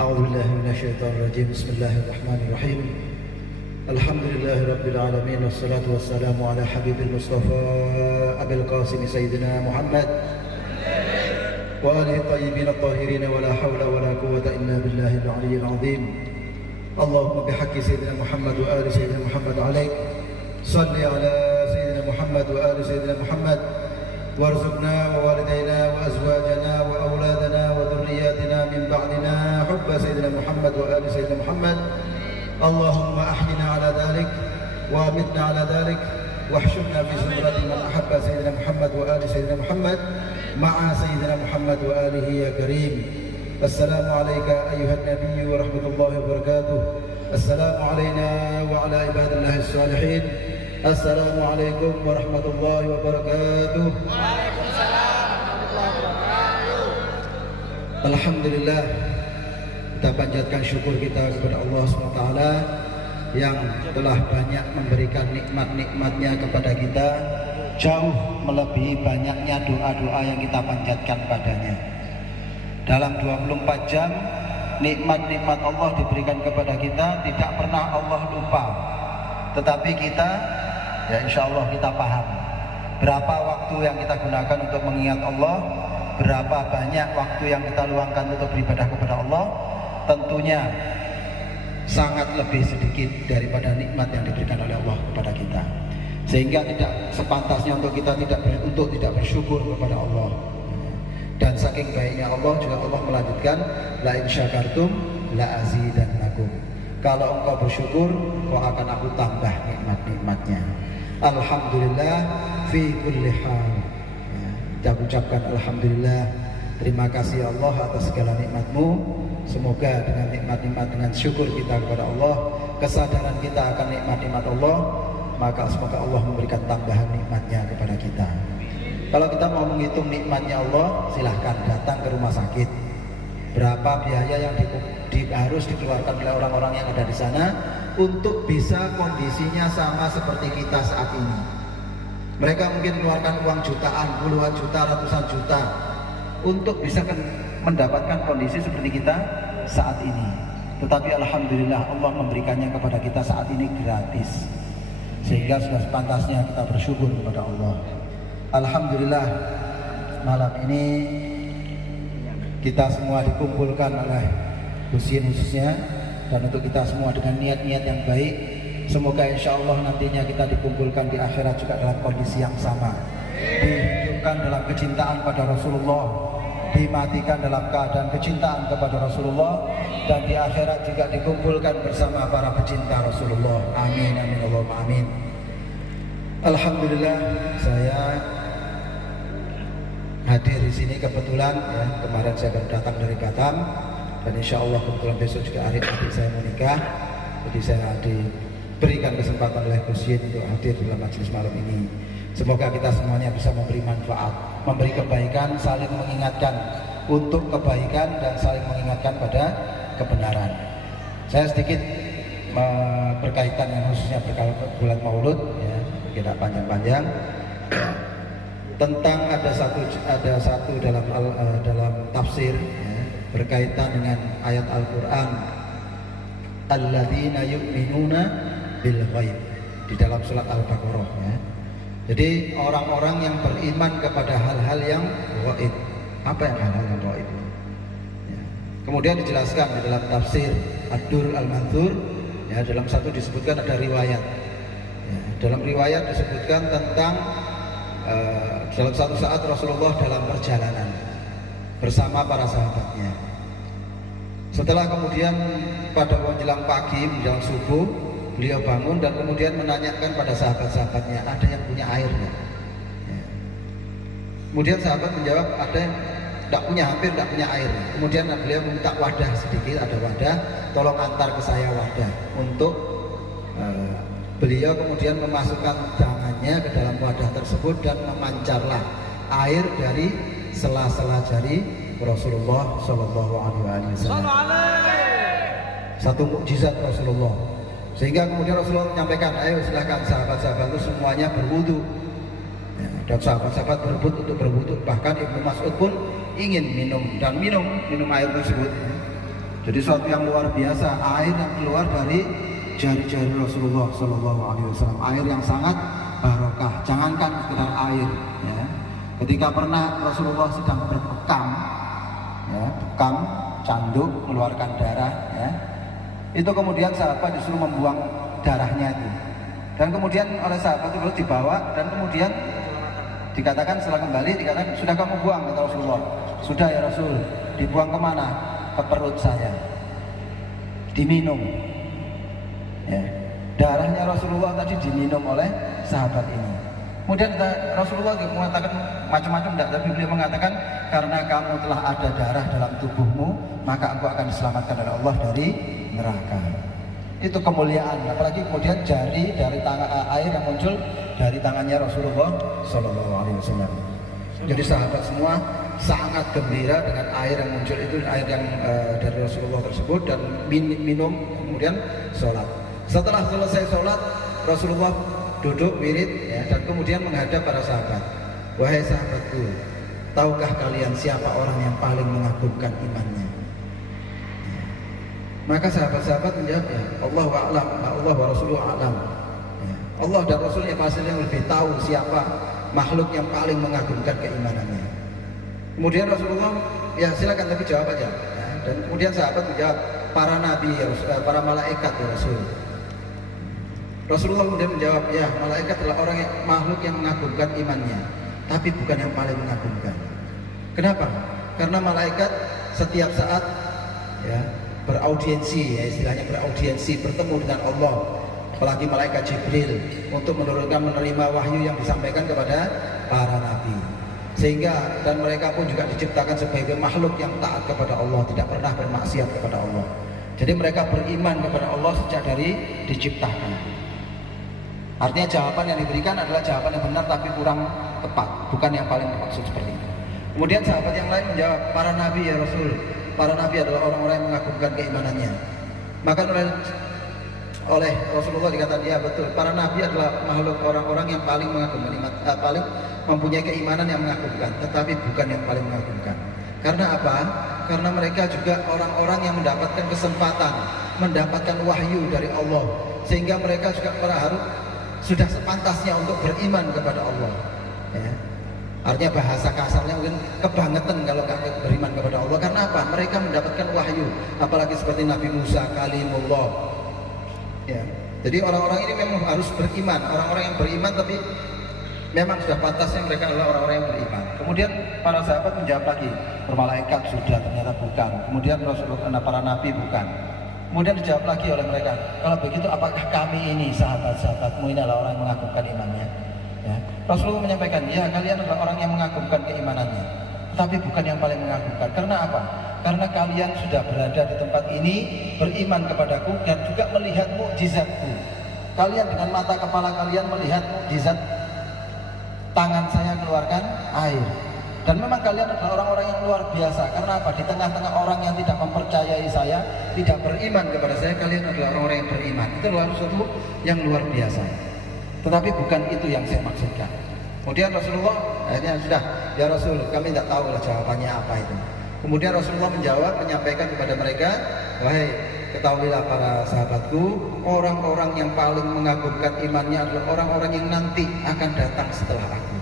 أعوذ بالله من الشيطان الرجيم. بسم الله الرحمن الرحيم. الحمد لله رب العالمين، والصلاة والسلام على حبيب المصطفى أبي القاسم سيدنا محمد وآله الطيبين الطاهرين، ولا حول ولا قوة إلا بالله العلي العظيم. اللهم بحق سيدنا محمد وآل سيدنا محمد عليك صل على سيدنا محمد وآل سيدنا محمد، وارزقنا ووالدينا وأزواجنا وأولادنا وذرياتنا من بعدنا حب سيدنا محمد وآل سيدنا محمد. اللهم أحينا على ذلك وأمتنا على ذلك، واحشرنا في زمرة من أحب سيدنا محمد وآل سيدنا محمد مع سيدنا محمد وآله يا كريم. السلام عليك أيها النبي ورحمة الله وبركاته. السلام علينا وعلى عباد الله الصالحين. السلام عليكم ورحمة الله وبركاته. Waalaikumsalam warahmatullahi wabarakatuh. Alhamdulillah, kita panjatkan syukur kita kepada Allah SWT yang telah banyak memberikan nikmat-nikmatnya kepada kita, jauh melebihi banyaknya doa-doa yang kita panjatkan padanya. Dalam 24 jam nikmat-nikmat Allah diberikan kepada kita, tidak pernah Allah lupa. Tetapi kita, ya insya Allah kita paham berapa waktu yang kita gunakan untuk mengingat Allah, berapa banyak waktu yang kita luangkan untuk beribadah kepada Allah. Tentunya sangat lebih sedikit daripada nikmat yang diberikan oleh Allah kepada kita, sehingga tidak sepantasnya untuk kita tidak bersyukur kepada Allah. Dan saking baiknya Allah juga Allah melanjutkan, la in syakartum la azidannakum. Kalau engkau bersyukur, engkau akan aku tambah nikmat-nikmatnya. Alhamdulillah fi kulli hal. Kita ucapkan alhamdulillah, terima kasih Allah atas segala nikmat-Mu. Semoga dengan nikmat-nikmat, dengan syukur kita kepada Allah, kesadaran kita akan nikmat-nikmat Allah, maka semoga Allah memberikan tambahan nikmatnya kepada kita. Kalau kita mau menghitung nikmatnya Allah, silahkan datang ke rumah sakit. Berapa biaya yang harus dikeluarkan oleh orang-orang yang ada di sana untuk bisa kondisinya sama seperti kita saat ini. Mereka mungkin mengeluarkan uang jutaan, puluhan juta, ratusan juta untuk bisa mendapatkan kondisi seperti kita saat ini. Tetapi alhamdulillah Allah memberikannya kepada kita saat ini gratis, sehingga sudah sepantasnya kita bersyukur kepada Allah. Alhamdulillah, malam ini kita semua dikumpulkan oleh Husin khususnya, dan untuk kita semua dengan niat-niat yang baik. Semoga insya Allah nantinya kita dikumpulkan di akhirat juga dalam kondisi yang sama, dihidupkan dalam kecintaan pada Rasulullah, dimatikan dalam keadaan kecintaan kepada Rasulullah, dan di akhirat juga dikumpulkan bersama para pecinta Rasulullah. Amin amin Allahumma amin. Alhamdulillah, saya hadir di sini kebetulan ya. Kemarin saya baru datang dari Batam, dan insya Allah kebetulan besok juga adik saya mau nikah. Jadi saya diberikan kesempatan oleh Gus Yin untuk hadir dalam majelis malam ini. Semoga kita semuanya bisa memberi manfaat, memberi kebaikan, saling mengingatkan untuk kebaikan, dan saling mengingatkan pada kebenaran. Saya sedikit berkaitan yang khususnya bulan Maulud ya, tidak panjang-panjang. Tentang ada satu dalam tafsir ya, berkaitan dengan ayat Al-Quran, alladzina yu'minuna bil ghaib, di dalam surat Al-Baqarah ya. Jadi orang-orang yang beriman kepada hal-hal yang ghaib. Apa yang hal-hal yang ghaib ya. Kemudian dijelaskan di dalam tafsir Ad-Durr Al-Manthur ya, dalam satu disebutkan ada riwayat ya. Dalam riwayat disebutkan tentang dalam satu saat Rasulullah dalam perjalanan bersama para sahabatnya. Setelah kemudian pada menjelang pagi, menjelang subuh, beliau bangun dan kemudian menanyakan pada sahabat-sahabatnya, ada yang punya air nggak? Ya. Kemudian sahabat menjawab, ada yang tidak punya, hampir tidak punya air. Kemudian beliau minta wadah sedikit, ada wadah, tolong antar ke saya wadah. Untuk beliau kemudian memasukkan tangannya ke dalam wadah tersebut dan memancarlah air dari sela-sela jari Rasulullah Shallallahu Alaihi Wasallam. Satu mukjizat Rasulullah. Sehingga kemudian Rasulullah menyampaikan, ayo silakan sahabat-sahabat itu semuanya berwudu. Ya, dan sahabat-sahabat berebut untuk berwudu. Bahkan Ibnu Mas'ud pun ingin minum dan minum air tersebut. Jadi suatu yang luar biasa, air yang keluar dari jari-jari Rasulullah Shallallahu Alaihi Wasallam, air yang sangat barokah. Jangankan sekedar air, ya. Ketika pernah Rasulullah sedang berpekam, ya, bekam, canduk, mengeluarkan darah, ya, itu kemudian sahabat disuruh membuang darahnya itu, dan kemudian oleh sahabat itu dibawa, dan kemudian dikatakan setelah kembali, dikatakan sudah kamu buang, kata Rasulullah. Sudah ya Rasul. Dibuang kemana? Ke perut saya, diminum, ya. Darahnya Rasulullah tadi diminum oleh sahabat ini. Kemudian Rasulullah mengatakan macam-macam, tapi beliau mengatakan karena kamu telah ada darah dalam tubuhmu, maka engkau akan diselamatkan oleh Allah dari neraka. Itu kemuliaan. Apalagi kemudian jari dari tangan air yang muncul dari tangannya Rasulullah Shallallahu Alaihi Wasallam. Jadi sahabat semua sangat gembira dengan air yang muncul itu, air yang dari Rasulullah tersebut, dan minum, kemudian sholat. Setelah selesai sholat, Rasulullah duduk wirid, ya, dan kemudian menghadap para sahabat. Wahai sahabatku, tahukah kalian siapa orang yang paling mengagumkan imannya? Maka sahabat-sahabat menjawab, ya, Allahu a'lam, Allah wa Rasuluhu a'lam. Ya, Allah dan Rasulnya pasti yang lebih tahu siapa makhluk yang paling mengagumkan keimanannya. Kemudian Rasulullah, ya silakan tapi jawab aja. Ya, dan kemudian sahabat menjawab, para nabi, ya, para malaikat ya Rasul. Rasulullah kemudian menjawab, ya malaikat adalah orang yang makhluk yang mengagumkan imannya, tapi bukan yang paling mengagumkan. Kenapa? Karena malaikat setiap saat, ya, beraudiensi, ya istilahnya beraudiensi, bertemu dengan Allah. Apalagi malaikat Jibril untuk menurunkan, menerima wahyu yang disampaikan kepada para nabi. Sehingga dan mereka pun juga diciptakan sebagai makhluk yang taat kepada Allah, tidak pernah bermaksiat kepada Allah. Jadi mereka beriman kepada Allah sejak dari diciptakan. Artinya jawaban yang diberikan adalah jawaban yang benar tapi kurang tepat, bukan yang paling maksud seperti itu. Kemudian sahabat yang lain menjawab, para nabi ya Rasul, para nabi adalah orang-orang yang mengagumkan keimanannya. Maka oleh Rasulullah dikatakan, ya betul, para nabi adalah makhluk orang-orang yang paling mengagumkan iman, paling mempunyai keimanan yang mengagumkan, tetapi bukan yang paling mengagumkan. Karena apa? Karena mereka juga orang-orang yang mendapatkan kesempatan, mendapatkan wahyu dari Allah, sehingga mereka juga harus sudah sepantasnya untuk beriman kepada Allah. Ya. Artinya bahasa kasarnya mungkin kebangetan kalau nggak beriman kepada Allah. Karena apa? Mereka mendapatkan wahyu, apalagi seperti Nabi Musa, kalimullah. Ya. Jadi orang-orang ini memang harus beriman, orang-orang yang beriman, tapi memang sudah pantasnya mereka adalah orang-orang yang beriman. Kemudian para sahabat menjawab lagi, malaikat sudah, ternyata bukan. Kemudian Rasulullah, para nabi bukan. Kemudian dijawab lagi oleh mereka, kalau begitu apakah kami ini sahabat-sahabatmu ini adalah orang yang mengagumkan imannya? Ya. Rasulullah menyampaikan, ya kalian adalah orang yang mengagumkan keimanannya, tapi bukan yang paling mengagumkan. Karena apa? Karena kalian sudah berada di tempat ini, beriman kepadaku dan juga melihat mukjizatku. Kalian dengan mata kepala kalian melihat mukjizat tangan saya keluarkan air. Dan memang kalian adalah orang-orang yang luar biasa. Karena apa? Di tengah-tengah orang yang tidak mempercayai saya, tidak beriman kepada saya, kalian adalah orang-orang yang beriman. Itu adalah sesuatu yang luar biasa. Tetapi bukan itu yang saya maksudkan. Kemudian Rasulullah akhirnya sudah, ya Rasul, kami tidak tahu lah jawabannya apa itu. Kemudian Rasulullah menjawab, menyampaikan kepada mereka, wahai ketahuilah para sahabatku, orang-orang yang paling mengagumkan imannya adalah orang-orang yang nanti akan datang setelah aku.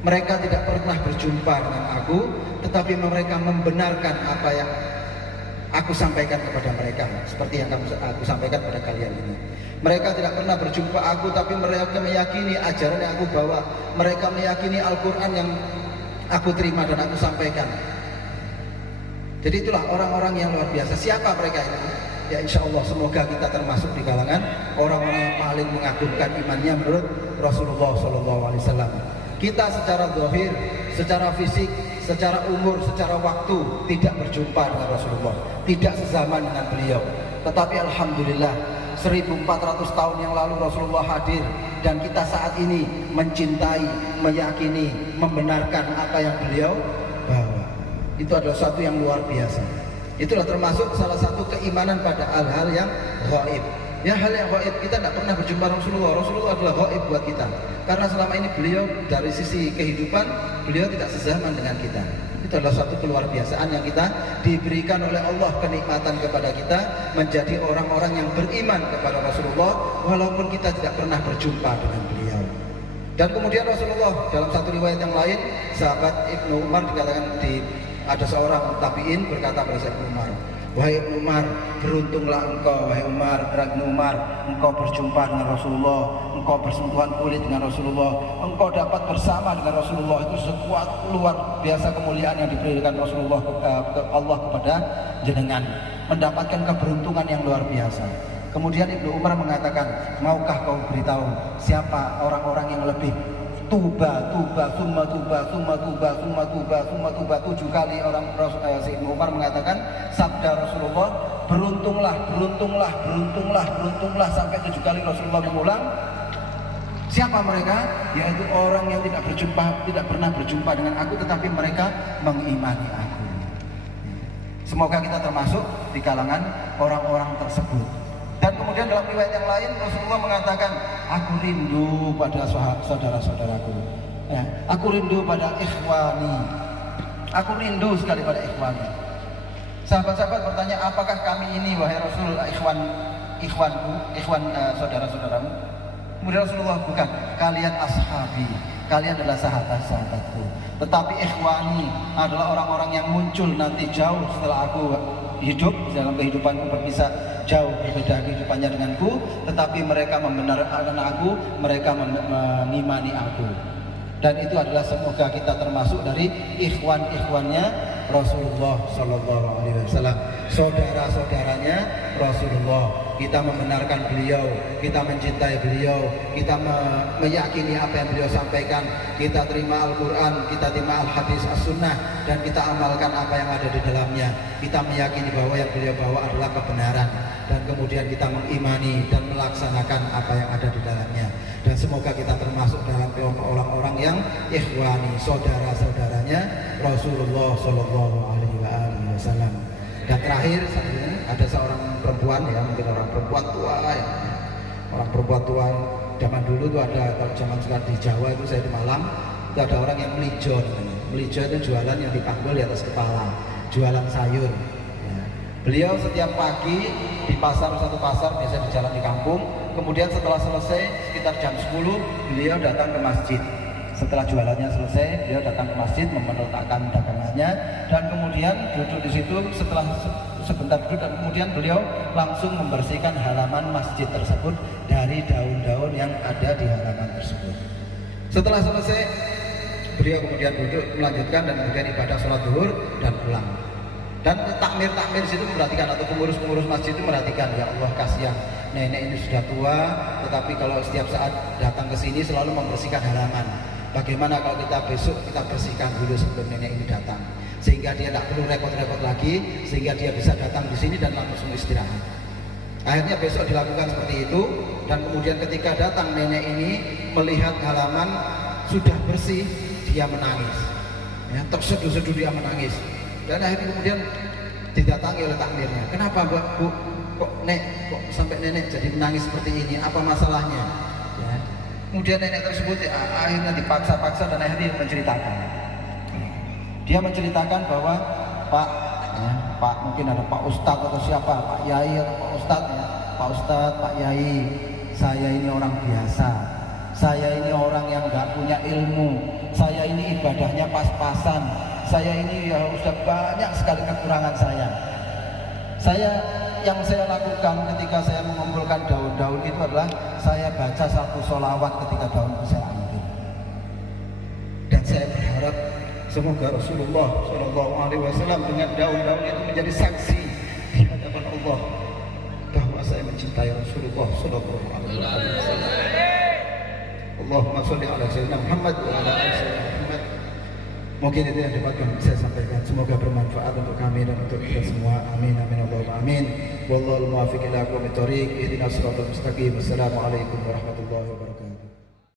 Mereka tidak pernah berjumpa dengan aku, tetapi mereka membenarkan apa yang aku sampaikan kepada mereka, seperti yang aku sampaikan kepada kalian ini. Mereka tidak pernah berjumpa aku, tapi mereka meyakini ajaran yang aku bawa. Mereka meyakini Al-Quran yang aku terima dan aku sampaikan. Jadi itulah orang-orang yang luar biasa. Siapa mereka ini? Ya insya Allah semoga kita termasuk di kalangan orang-orang yang paling mengagumkan imannya menurut Rasulullah SAW. Kita secara zahir, secara fisik, secara umur, secara waktu tidak berjumpa dengan Rasulullah, tidak sezaman dengan beliau. Tetapi alhamdulillah 1400 tahun yang lalu Rasulullah hadir, dan kita saat ini mencintai, meyakini, membenarkan apa yang beliau bawa. Itu adalah sesuatu yang luar biasa. Itulah termasuk salah satu keimanan pada hal-hal yang gaib. Ya, hal yang gaib, kita tidak pernah berjumpa Rasulullah. Rasulullah adalah gaib buat kita. Karena selama ini beliau dari sisi kehidupan, beliau tidak sezaman dengan kita. Itu adalah satu keluarbiasaan yang kita diberikan oleh Allah, kenikmatan kepada kita menjadi orang-orang yang beriman kepada Rasulullah walaupun kita tidak pernah berjumpa dengan beliau. Dan kemudian Rasulullah dalam satu riwayat yang lain, sahabat Ibnu Umar dikatakan ada seorang tabi'in berkata pada Ibnu Umar, "Wahai Ibnu Umar, beruntunglah engkau, wahai Ibnu Umar, engkau berjumpa dengan Rasulullah, engkau bersentuhan kulit dengan Rasulullah, engkau dapat bersama dengan Rasulullah. Itu sekuat luar biasa kemuliaan yang diberikan Rasulullah Allah kepada jenengan, mendapatkan keberuntungan yang luar biasa." Kemudian Ibnu Umar mengatakan, "Maukah kau beritahu siapa orang-orang yang lebih tuba 7 kali orang Ibnu Umar mengatakan sabda Rasulullah, beruntunglah sampai 7 kali Rasulullah mengulang. Siapa mereka? Yaitu orang yang tidak pernah berjumpa dengan aku, tetapi mereka mengimani aku." Semoga kita termasuk di kalangan orang-orang tersebut. Dan kemudian dalam riwayat yang lain Rasulullah mengatakan, "Aku rindu pada saudara-saudaraku. Ya, aku rindu pada ikhwani. Aku rindu sekali pada ikhwani." Sahabat-sahabat bertanya, "Apakah kami ini wahai Rasul ikhwan saudara-saudaramu?" Kemudian Rasulullah, "Bukan, kalian ashabi. Kalian adalah sahabat-sahabatku. Tetapi ikhwani adalah orang-orang yang muncul nanti jauh setelah aku hidup, dalam kehidupanku berpisah jauh berbeda kehidupannya denganku, tetapi mereka membenarkan aku, mereka mengimani aku." Dan itu adalah semoga kita termasuk dari ikhwan-ikhwannya Rasulullah Sallallahu Alaihi Wasallam, saudara-saudaranya Rasulullah. Kita membenarkan beliau, kita mencintai beliau, kita meyakini apa yang beliau sampaikan, kita terima Al-Quran, kita terima Al-Hadis As-Sunnah, dan kita amalkan apa yang ada di dalamnya. Kita meyakini bahwa yang beliau bawa adalah kebenaran, dan kemudian kita mengimani dan melaksanakan apa yang ada di dalamnya. Dan semoga kita termasuk dalam kelompok orang-orang yang ikhwani, saudara-saudaranya Rasulullah Sallallahu Alaihi Wasallam. Dan terakhir, ada seorang perempuan, ya mungkin orang perempuan tua, ya. Orang perempuan tua zaman dulu tuh ada, kalau zaman sekarang di Jawa itu, saya di Malang itu ada orang yang melijo. Melijo itu jualan yang dipanggul di atas kepala, jualan sayur, ya. Beliau setiap pagi di satu pasar biasa di jalan di kampung. Kemudian setelah selesai sekitar jam 10 beliau datang ke masjid. Setelah jualannya selesai, beliau datang ke masjid meletakkan dagangannya, dan kemudian duduk di situ. Setelah sebentar duduk, dan kemudian beliau langsung membersihkan halaman masjid tersebut dari daun-daun yang ada di halaman tersebut. Setelah selesai, beliau kemudian duduk melanjutkan dan kemudian ibadah sholat zuhur dan pulang. Dan takmir situ memperhatikan, atau pengurus-pengurus masjid itu memperhatikan, ya Allah kasihan, nenek ini sudah tua, tetapi kalau setiap saat datang ke sini selalu membersihkan halaman. Bagaimana kalau kita besok kita bersihkan dulu sebelum nenek ini datang, sehingga dia tidak perlu repot-repot lagi, sehingga dia bisa datang di sini dan langsung istirahat. Akhirnya besok dilakukan seperti itu, dan kemudian ketika datang nenek ini melihat halaman sudah bersih, dia menangis, ya, terseduh-seduh dia menangis. Dan akhirnya kemudian didatangi oleh takmirnya. "Kenapa Mbak, Bu? Kok sampai nenek jadi menangis seperti ini? Apa masalahnya?" Ya. Kemudian nenek tersebut akhirnya dipaksa-paksa dan akhirnya menceritakan. Dia menceritakan bahwa Pak mungkin ada Pak Ustadz atau siapa, Pak Yai atau Pak Ustadz, ya. Pak Ustadz, Pak Yai, saya ini orang biasa. Saya ini orang yang nggak punya ilmu. Saya ini ibadahnya pas-pasan. Saya ini ya sudah banyak sekali kekurangan saya. Yang saya lakukan ketika saya mengumpulkan daun-daun itu adalah saya baca satu sholawat ketika daun itu saya ambil. Dan saya berharap semoga Rasulullah Shallallahu Alaihi Wasallam dengan daun-daun itu menjadi saksi di hadapan Allah bahwa saya mencintai Rasulullah Shallallahu Alaihi Wasallam. Allahumma sholli ala sayyidina Muhammad wa ala ali sayyidina Muhammad. Mungkin itu yang dapat saya sampaikan. Semoga bermanfaat untuk kami dan untuk kita semua. Amin amin Allahumma amin. Wallahul muwaffiq ila aqwamit thoriq. Ihdinas siratal mustaqim. Wassalamualaikum warahmatullahi wabarakatuh.